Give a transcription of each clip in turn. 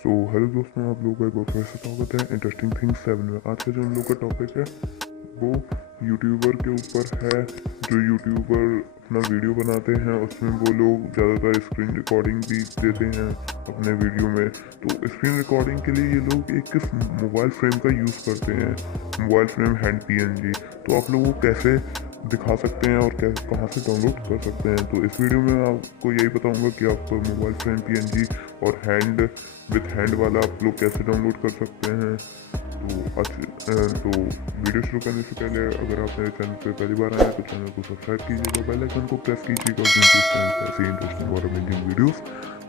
So hello दोस्तों, आप लोगों का एक बार फिर से स्वागत है इंटरेस्टिंग थिंग्स 7 में। आज का जो हम लोग का टॉपिक है वो यूट्यूबर के ऊपर है। जो यूट्यूबर अपना वीडियो बनाते हैं उसमें वो लोग ज़्यादातर स्क्रीन रिकॉर्डिंग भी देते हैं अपने वीडियो में। तो स्क्रीन रिकॉर्डिंग के लिए ये लोग एक मोबाइल फ्रेम का यूज़ करते हैं, मोबाइल फ्रेम हैंड PNG। तो आप लोगों को कैसे दिखा सकते हैं और कहाँ से डाउनलोड कर सकते हैं, तो इस वीडियो में आपको यही बताऊंगा कि आप मोबाइल फ्रेम PNG और हैंड विथ हैंड वाला आप लोग कैसे डाउनलोड कर सकते हैं। तो वीडियो शुरू करने से पहले अगर आप मेरे चैनल पर पहली बार आए हैं तो चैनल को सब्सक्राइब कीजिएगा, बेल आइकन को प्रेस कीजिएगा, क्योंकि इस चैनल पर ऐसे इंटरेस्टिंग और अमेजिंग वीडियोस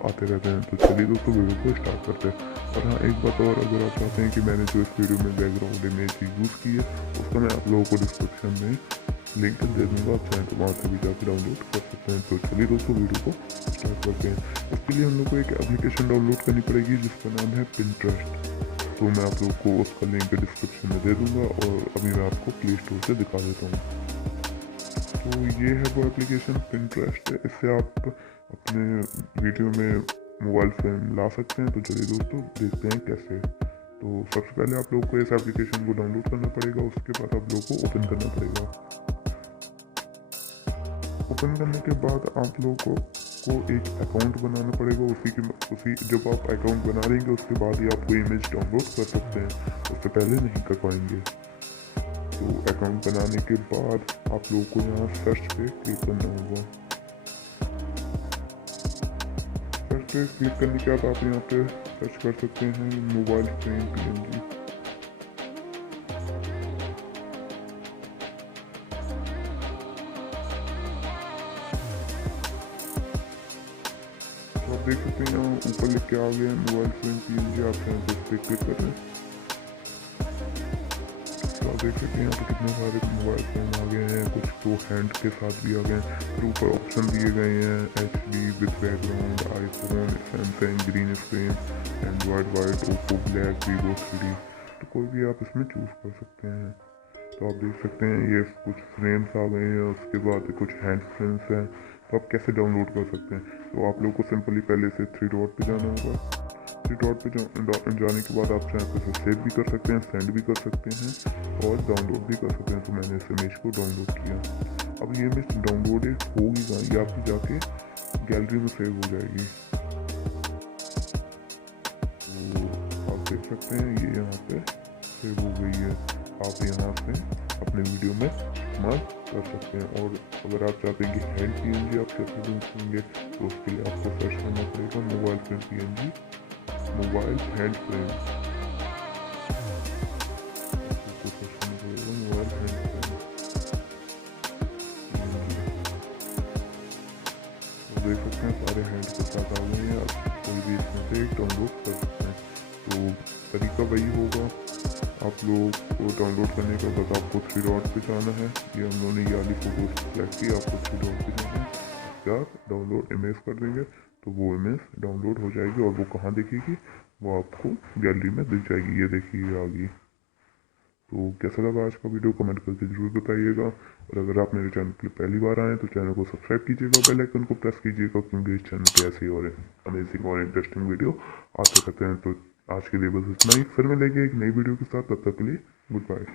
आते रहते हैं। तो चलिए दोस्तों वीडियो को स्टार्ट करते हैं। और हाँ, एक बात और, अगर आप चाहते हैं कि मैंने जो इस वीडियो में बैकग्राउंड इमेज यूज़ की है उसका मैं आप लोगों को डिस्क्रिप्शन में लिंक दे दूँगा, आप चाहें तो वहाँ से भी जाकर डाउनलोड कर सकते हैं। तो चलिए दोस्तों वीडियो को स्टार्ट करते हैं। उसके लिए हम लोग को एक एप्लीकेशन डाउनलोड करनी पड़ेगी जिसका नाम है Pinterest। तो मैं आप लोग को उसका लिंक डिस्क्रिप्शन में दे दूँगा और अभी मैं आपको प्ले स्टोर से दिखा देता हूँ। तो ये है वो एप्लीकेशन Pinterest है, इससे आप अपने वीडियो में मोबाइल फ्रेम ला सकते हैं। तो चलिए दोस्तों देखते हैं कैसे। तो सबसे पहले आप लोग को इस एप्लीकेशन को डाउनलोड करना पड़ेगा, उसके बाद आप लोग को ओपन करना पड़ेगा। ओपन करने के बाद आप लोगों को एक अकाउंट बनाना पड़ेगा। उसी जब आप अकाउंट बना लेंगे उसके बाद ही आपको इमेज डाउनलोड कर सकते हैं, उससे पहले नहीं कर पाएंगे। तो अकाउंट बनाने के बाद आप लोगों को यहाँ सर्च पे क्लिक करना होगा। सर्च पे क्लिक करने के बाद आप यहाँ पे सर्च कर सकते हैं मोबाइल फ्रेम PNG। तो आप देख सकते हैं यहाँ ऊपर लिख के आ गया है मोबाइल फ्रेम PNG। आप यहाँ पे उस पर क्लिक कर रहे हैं तो आप देख सकते हैं यहाँ पे कितने सारे मोबाइल फ्रेम आ गए हैं, कुछ तो हैंड के साथ भी आ गए हैं। फिर ऊपर ऑप्शन दिए गए हैं HD with background, iPhone, Samsung green screen, Android white, Oppo black, Vivo 3D। तो कोई भी आप इसमें चूज़ कर सकते हैं। तो आप देख सकते हैं ये कुछ फ्रेम्स आ गए हैं, उसके बाद कुछ हैंड फ्रेम्स हैं। तो आप कैसे डाउनलोड कर सकते हैं, तो आप लोग को सिंपली पहले से 3 डॉट पे जाना होगा। 3 डॉट पे जाने के बाद आप चाहें तो इसे सेव भी कर सकते हैं, सेंड भी कर सकते हैं और डाउनलोड भी कर सकते हैं। तो मैंने इस इमेज को डाउनलोड किया। अब ये इमेज डाउनलोड होगी कहाँ, ये आपकी जाके गैलरी में सेव हो जाएगी। तो आप देख सकते हैं ये यहाँ पे सेव हो गई है। आप यहाँ से अपने वीडियो में इस्तेमाल कर सकते हैं। और अगर आप चाहते हैं कि हैंड PNG आप कैसे ढूंढेंगे तो उसके लिए आपको सर्च करना पड़ेगा mobile frame PNG, mobile hand frame. आपको सर्च करना पड़ेगा मोबाइल हैंड फ्रेम PNG। तो देख सकते हैं सारे हैंड के साथ आ गए हैं, आप कोई भी इसमें से एक डाउनलोड कर सकते हैं। तो तरीका वही होगा, आप लोग को डाउनलोड करने के बाद आपको 3 डॉट पे जाना है। ये हम लोगों ने ये वाली फोटो सेलेक्ट की, आपको 3 डॉट पे जाना है। उसके बाद डाउनलोड इमेज कर देंगे तो वो इमेज डाउनलोड हो जाएगी। और वो कहाँ दिखेगी, वो आपको गैलरी में दिख जाएगी। ये देखिए आ गई। तो कैसा लगा आज का वीडियो कमेंट करके जरूर बताइएगा। और अगर आप मेरे चैनल पर पहली बार आए तो चैनल को सब्सक्राइब कीजिएगा, बेल आइकन को प्रेस कीजिएगा, क्योंकि इस चैनल पे ऐसे और अमेजिंग और इंटरेस्टिंग वीडियो आते रहते हैं। तो आज के लिए बस इतना ही, फिर मिलेंगे एक नई वीडियो के साथ। तब तक के लिए गुड बाय।